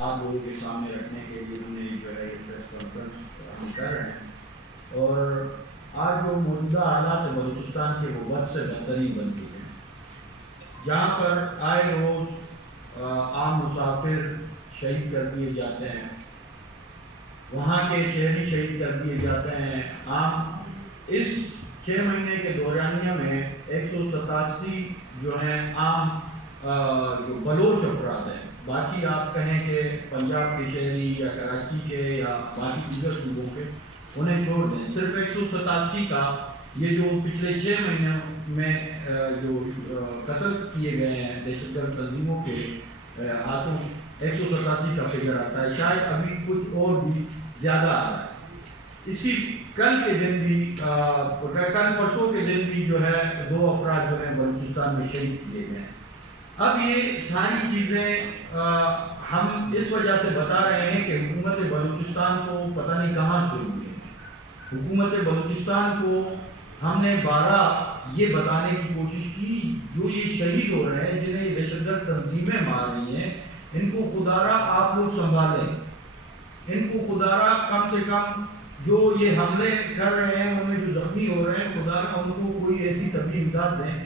آپ لوگوں کے سامنے رکھنے کے لیے انہوں نے جو ہے یہ پریس کانفرنس ہم کر رہے ہیں۔ اور آج جو موجودہ حالات بلوچستان کے وہ بد سے بدترین بن چکے ہیں، جہاں پر آئے روز عام مسافر شہید کر دیے جاتے ہیں، وہاں کے شہری شہید کر دیے جاتے ہیں۔ عام اس 6 مہینے کے دورانیہ میں 187 جو ہیں عام جو بلوچ افراد ہیں، باقی آپ کہیں کہ پنجاب کے شہری یا کراچی کے یا باقی دیگر صوبوں کے، انہیں چھوڑ دیں، صرف 187 کا یہ جو پچھلے 6 مہینوں میں جو قتل کیے گئے ہیں دہشت گرد تنظیموں کے ہاتھوں، 187 کا فگر آتا ہے، شاید ابھی کچھ اور بھی زیادہ آ رہا ہے۔ اسی کل کے دن بھی کل پرسوں کے دن بھی جو ہے 2 افراد جو ہیں بلوچستان میں شہید کیے گئے ہیں۔ اب یہ ساری چیزیں ہم اس وجہ سے بتا رہے ہیں کہ حکومت بلوچستان کو پتہ نہیں کہاں سے ہوئی ہے۔ حکومت بلوچستان کو ہم نے بارہ یہ بتانے کی کوشش کی، جو یہ شہید ہو رہے ہیں، جنہیں دہشت گرد تنظیمیں مار رہی ہیں، ان کو خدارا آپ لوگ سنبھالیں، ان کو خدارا کم سے کم جو یہ حملے کر رہے ہیں ان میں جو زخمی ہو رہے ہیں، خدارا ان کو کوئی ایسی طبی امداد دیں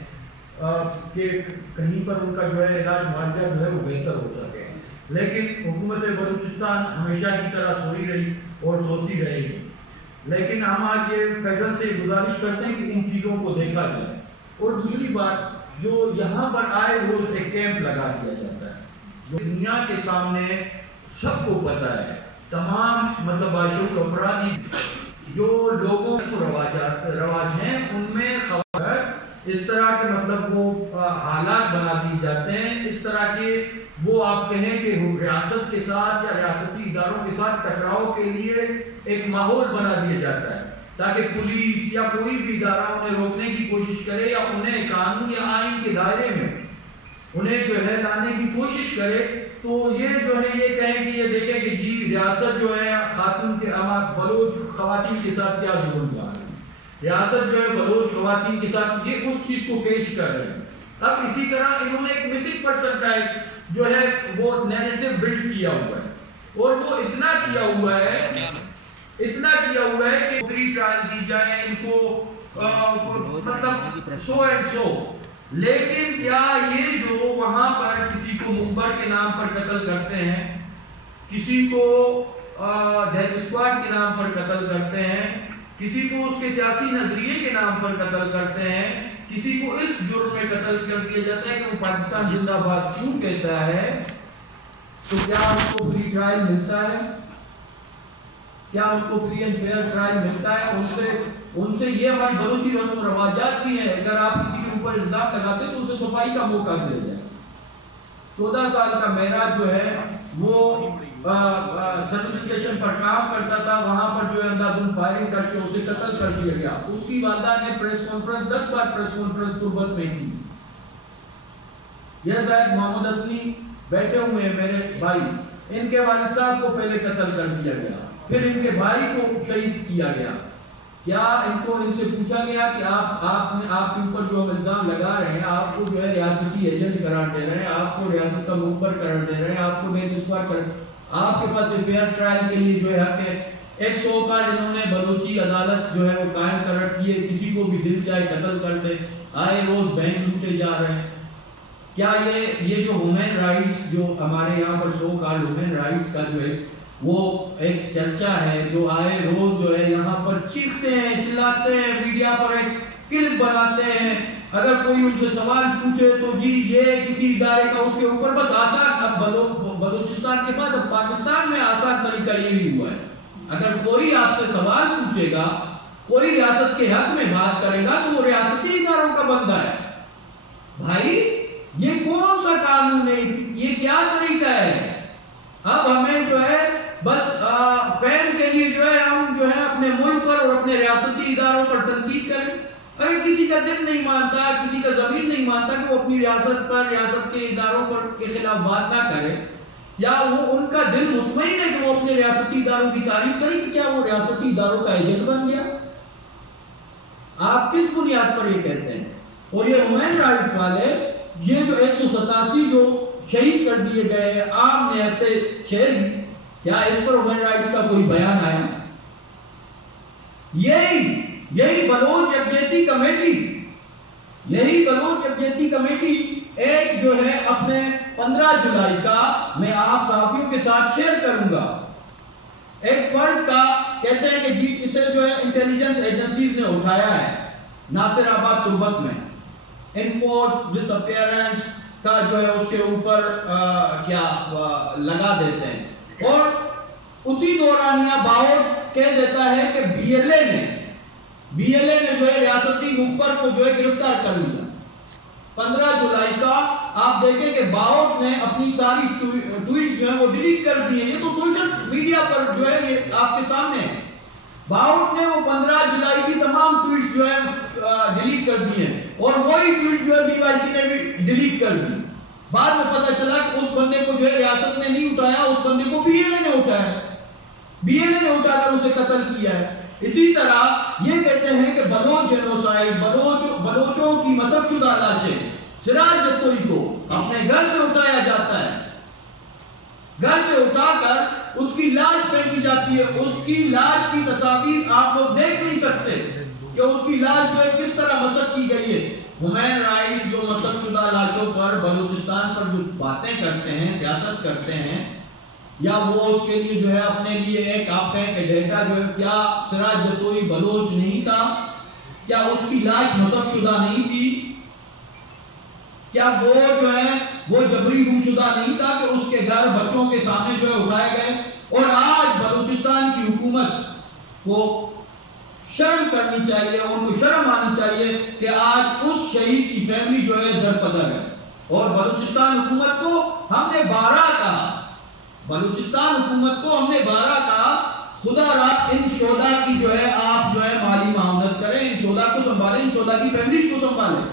کہ کہیں پر ان کا جو ہے علاج معالجہ جو ہے وہ بہتر ہو سکے۔ لیکن حکومت بلوچستان ہمیشہ کی طرح سوئی رہی اور سوتی رہے گی۔ لیکن ہم آج یہ فیڈرل سے گزارش کرتے ہیں کہ ان چیزوں کو دیکھا جائے۔ اور دوسری بات، جو یہاں پر آئے روز ایک کیمپ لگا دیا جاتا ہے، جو دنیا کے سامنے سب کو پتہ ہے، تمام مطلب باشعور افراد جو لوگوں کو رواج ہیں ان میں خبر اس طرح کے مطلب وہ حالات بنا دی جاتے ہیں، اس طرح کے وہ آپ کہیں کہ ریاست کے ساتھ یا ریاستی اداروں کے ساتھ ٹکراؤ کے لیے ایک ماحول بنا دیا جاتا ہے، تاکہ پولیس یا کوئی بھی ادارہ انہیں روکنے کی کوشش کرے یا انہیں قانون یا آئین کے دائرے میں انہیں جو ہے لانے کی کوشش کرے۔ تو یہ جو ہے یہ کہیں کہ یہ دیکھیں کہ جی ریاست جو ہے خاتون کے بلوچ خواتین کے ساتھ کیا ظلم کیا ہے، ریاست جو ہے بلوچ خواتین کے ساتھ یہ اس چیز کو پیش کر رہے ہیں۔ اب اسی طرح انہوں نے ایک مسنگ پرسن کا جو ہے وہ نیریٹو بلڈ کیا ہوا ہے، اور وہ اتنا کیا ہوا ہے کہ فری ٹرائل دی جائے ان کو، مطلب سو اینڈ سو۔ لیکن کیا یہ جو وہاں پر کسی کو مخبر کے نام پر قتل کرتے ہیں، کسی کو ڈیتھ اسکواڈ کے نام پر قتل کرتے ہیں، کسی کو اس کے سیاسی نظریے کے نام پر قتل کرتے ہیں، کسی کو اس جرم میں قتل کر دیا جاتا ہے کہ وہ پاکستان زندہ باد کیوں کہتا ہے، تو کیا ان کو فری ٹرائل ملتا ہے؟ کیا ان کو فری اینڈ فیئر ٹرائل ملتا ہے؟ ان سے یہ ہماری بلوچی رسم و رواجات بھی ہیں، اگر آپ کسی کے اوپر الزام لگاتے تو اسے صفائی کا موقع دیا جائے۔ 14 سال کا معراج جو ہے وہ سروس اسٹیشن پر کام کرتا تھا، وہاں پر جو ہے اندھادھند فائرنگ کر کے اسے قتل کر دیا گیا۔ اس کی والدہ نے press conference 10 bar press conference تربت میں کی۔ یہ زاہد محمد اسنی بیٹھے ہوئے ہیں میرے بھائی، ان کے والد صاحب کو پہلے قتل کر دیا گیا، پھر ان کے بھائی کو شہید کیا گیا۔ کیا ان سے پوچھا گیا کہ آپ کے اوپر جو ہم الزام لگا رہے ہیں، آپ کو جو ہے ریاستی ایجنٹ قرار دے رہے ہیں، آپ کو ریاست کا مخبر قرار دے رہے ہیں، آپ کو ڈیتھ اسکواڈ آپ کے پاس فیئر ٹرائل کے لیے جو ہے حق ہے؟ 100 کا جنہوں نے بلوچی عدالت جو ہے وہ قائم کر رکھی ہے، کسی کو بھی دل چاہے قتل کر دے، آئے روز بینک لوٹے جا رہے ہیں۔ کیا یہ جو ہیومن رائٹس جو ہمارے یہاں پر سو کال ہیومن رائٹس کا جو ہے وہ ایک چرچا ہے، جو آئے روز جو ہے یہاں پر چیختے ہیں، چلاتے ہیں، میڈیا پر ایک کلپ بناتے ہیں، اگر کوئی ان سے سوال پوچھے تو جی یہ کسی ادارے کا اس کے اوپر بس آسان، اب بلوچستان کے بعد اب پاکستان میں آسان طریقہ یہ بھی ہوا ہے، اگر کوئی آپ سے سوال پوچھے گا، کوئی ریاست کے حق میں بات کرے گا تو وہ ریاستی اداروں کا بندہ ہے۔ بھائی یہ کون سا قانون ہے، یہ کیا طریقہ ہے؟ اب ہمیں جو ہے بس فین کے لیے جو ہے ہم جو ہے اپنے ملک پر اور اپنے ریاستی اداروں پر تنقید کریں۔ اگر کسی کا دل نہیں مانتا، کسی کا ضمیر نہیں مانتا کہ وہ اپنی ریاست پر، ریاست کے اداروں پر کے خلاف بات نہ کرے، یا وہ ان کا دل مطمئن ہے کہ وہ اپنے ریاستی اداروں کی تعریف کریں، کہ کیا وہ ریاستی اداروں کا ایجنٹ بن گیا؟ آپ کس بنیاد پر یہ کہتے ہیں؟ اور یہ ہیومن رائٹس والے یہ جو 187 جو شہید کر دیے گئے عام نہایت شہری، کیا اس پر ہیومن رائٹس کا کوئی بیان آیا؟ یہی بلوچ یکجہتی کمیٹی ایک جو ہے اپنے 15 جولائی کا میں آپ صحافیوں کے ساتھ شیئر کروں گا، ایک فرد کا کہتے ہیں کہ جی اسے جو ہے انٹیلیجنس ایجنسیز نے اٹھایا ہے ناصر آباد صوبت میں، انفورس ڈس اپیئرنس کا جو ہے اس کے اوپر کیا لگا دیتے ہیں، اور اسی دورانیہ باؤٹ کہہ دیتا ہے کہ بی ایل اے نے جو ہے ریاستی مخبر کو جو ہے گرفتار کر لیا۔ 15 جولائی کا آپ دیکھیں کہ باؤٹ نے اپنی ساری ٹویٹس جو ہیں وہ ڈیلیٹ کر دی ہیں، یہ تو سوشل میڈیا پر جو ہے یہ آپ کے سامنے ہے۔ باؤٹ نے وہ 15 جولائی کی تمام ٹویٹس جو ہے ڈیلیٹ کر دی ہیں، اور وہی ٹویٹ جو ہے بی وائی سی نے بھی ڈیلیٹ کر دی۔ بعد میں پتہ چلا کہ اس بندے کو جو ہے ریاست نے نہیں اٹھایا، اس بندے کو بی ایل اے نے اٹھایا، بی ایل اے نے اٹھا کر اسے قتل کیا ہے۔ اسی طرح یہ کہتے ہیں کہ بلوچ جینوسائیڈ، بلوچوں کی مسخ شدہ لاشیں، سراج جتوئی کو اپنے گھر سے اٹھایا جاتا ہے، گھر سے اٹھا کر اس کی لاش پھینکی جاتی ہے، اس کی لاش کی تصاویر آپ لوگ دیکھ نہیں سکتے کہ اس کی لاش جو ہے کس طرح مسخ کی گئی ہے۔ ہیومن رائٹس جو مسخ شدہ لاشوں پر بلوچستان پر جو باتیں کرتے ہیں، سیاست کرتے ہیں، یا وہ اس کے لیے جو ہے اپنے لیے ایک آپ کہیں کہ ڈیٹا جو ہے، کیا سراج جتوئی بلوچ نہیں تھا؟ کیا اس کی لاش مسخ شدہ نہیں تھی؟ کیا وہ جو ہے وہ جبری گم شدہ نہیں تھا کہ اس کے گھر بچوں کے سامنے جو ہے اٹھائے گئے؟ اور آج بلوچستان کی حکومت کو شرم کرنی چاہیے، ان کو شرم آنی چاہیے کہ آج اس شہید کی فیملی جو ہے درپدر ہے۔ اور بلوچستان حکومت کو ہم نے بارہ کہا، خدا را ان شہداء کی جو ہے آپ جو ہے مالی معاونت کریں، ان شہداء کو سنبھالیں، ان شہداء کی فیملیز کو سنبھالیں۔